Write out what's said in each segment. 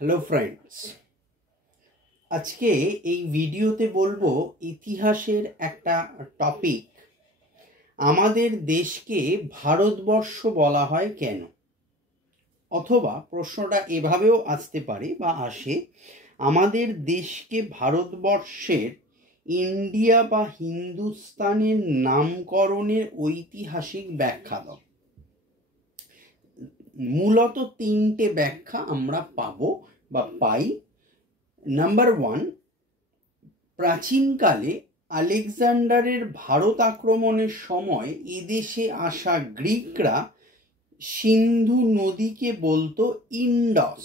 Hello friends, আজকে এই ভিডিওতে বলবো ইতিহাসের একটা টপিক। আমাদের দেশকে ভারতবর্ষ বলা হয় কেন? অথবা প্রশ্নটা এভাবেও আসতে পারে বা আসে, আমাদের দেশকে ভারতবর্ষের ইন্ডিয়া বা হিন্দুস্তানের নামকরণের ঐতিহাসিক ব্যাখ্যা দাও। মূলত তিনটে ব্যাখ্যা আমরা পাবো বা পাই। নাম্বার ওয়ান, প্রাচীনকালে আলেকজান্ডারের ভারত আক্রমণের সময় এদেশে আসা গ্রিকরা সিন্ধু নদীকে বলতো ইন্ডস,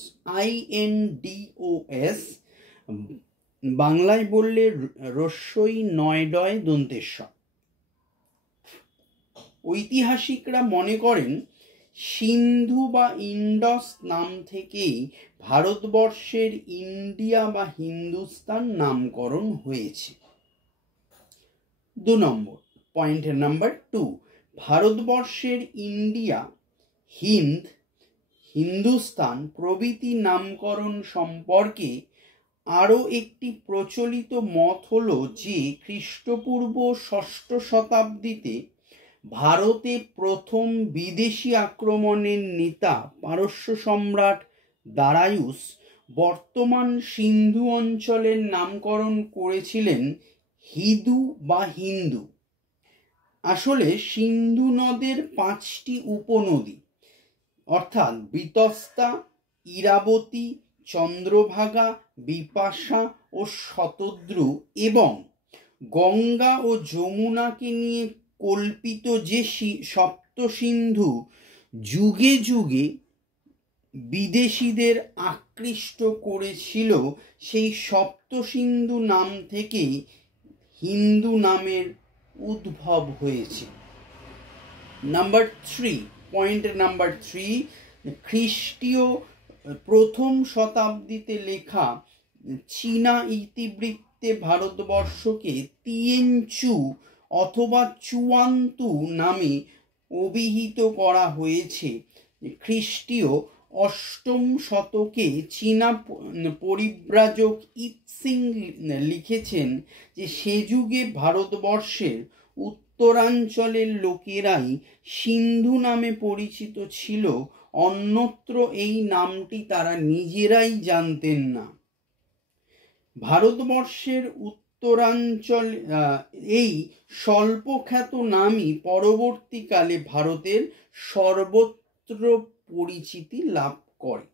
INDOS, বাংলায় বললে রস্যই নয় ডয় দন্তেশ্বর। ঐতিহাসিকরা মনে করেন সিন্ধু বা ইন্ডস নাম থেকেই ভারতবর্ষের ইন্ডিয়া বা হিন্দুস্তান নামকরণ হয়েছে। 2 নম্বর পয়েন্ট, নাম্বার 2, ভারতবর্ষের ইন্ডিয়া, হিন্দুস্তান প্রভৃতি নামকরণ সম্পর্কে আরও একটি প্রচলিত মত হলো যে খ্রিস্টপূর্ব 6ষ্ঠ শতাব্দীতে ভারতে প্রথম বিদেশি আক্রমণের নেতা পারস্য সম্রাট দারায়ুস বর্তমান সিন্ধু অঞ্চলের নামকরণ করেছিলেন হিদু বা হিন্দু। আসলে সিন্ধু নদের 5টি উপনদী অর্থাৎ বিতস্তা, ইরাবতী, চন্দ্রভাগা, বিপাশা ও শতদ্রু এবং গঙ্গা ও যমুনাকে নিয়ে কল্পিত যে সপ্তসিন্ধু যুগে যুগে বিদেশিদের আকৃষ্ট করেছিল, সেই সপ্তসিন্ধু নাম থেকেই হিন্দু নামের উদ্ভব হয়েছে। নাম্বার 3, পয়েন্ট নাম্বার 3, খ্রিস্টীয় প্রথম শতাব্দীতে লেখা চীনা ইতিবৃত্তে ভারতবর্ষকে তিয়েনচু অথবা চুয়ান্তু নামে অভিহিত করা হয়েছে। খ্রিস্টীয় 8ম শতকে চীনা পরিব্রাজক ইৎসিং লিখেছেন যে সে যুগে ভারতবর্ষের উত্তরাঞ্চলের লোকেরাই সিন্ধু নামে পরিচিত ছিল, অন্যত্র এই নামটি তারা নিজেরাই জানতেন না। ভারতবর্ষের উত্তরাঞ্চল এই স্বল্পখ্যাত নামই পরবর্তীকালে ভারতের সর্বত্র পরিচিতি লাভ করে।